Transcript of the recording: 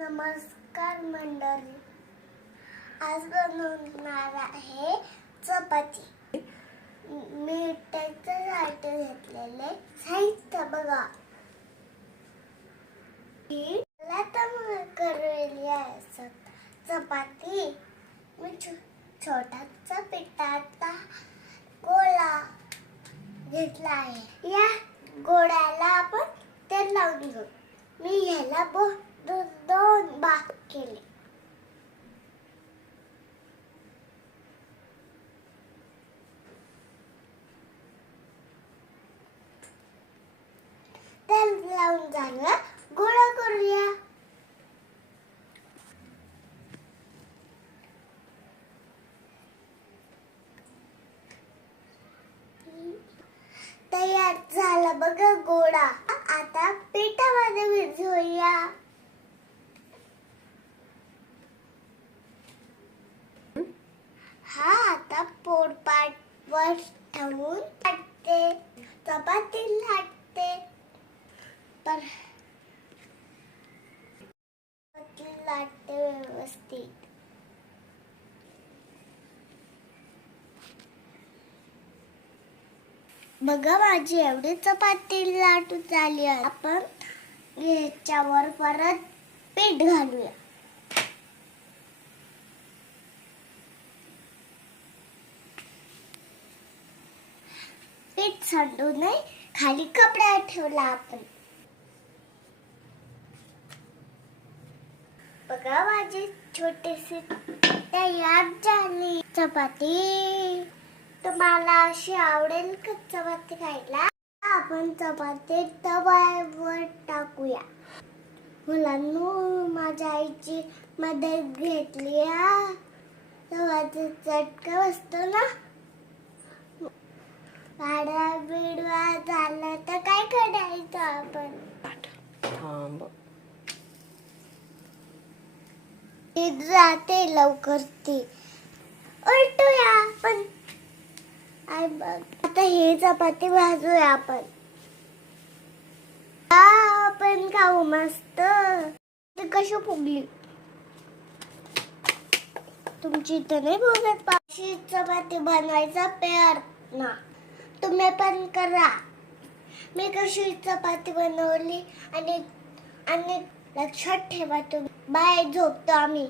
नमस्कार मंडळी, आज बनवणार आहे चपाती. मी त्याच्यासाठी घेतलेले साहित्य बघा. मला तर करलेली आहे चपाती. मी छोटासा पिठाचा गोळा घेतला आहे. या गोळ्याला आपण तेल लावून घेऊ. मी ह्याला दोन भाग केले. तेल लावून झालं, गोळा करूया. तयार झाला बघा गोळा. आता पिठामध्ये भिजवूया. हा आता पोळपाटवर ठेवून लाटते. चपाती लाटते. तर लाटते व्यवस्थित. बघा माझी एवढी चपाती लाटून झाली आहे. आपण याच्यावर परत पीठ घालूया. पीठ सांडू नये, खाली कपडा ठेवला आपण. बघा माझी छोटीशी तयार झाली चपाती. तुम्हाला अशी आवडेल का चपाती खायला? आपण चपाती तव्यावर टाकूया. मुलांनो, माझ्या आईची मदत घेतली. तव्याचा चटका बसतो ना. भाडा बिडवा झाला तर काय करायचं आपण? जाते लवकर ती. उलटूया आपण. आता हे चपाती भाजूया आपण. आपण खाऊ मस्त. ती कशी फुगली? तुमची इथं नाही फुगत? पाशी चपाती बनवायचा प्रयत्न तुम्ही पण करा. मी कशी चपाती बनवली आणि लक्षात ठेवा तुम्ही. बाय, झोपतो आम्ही.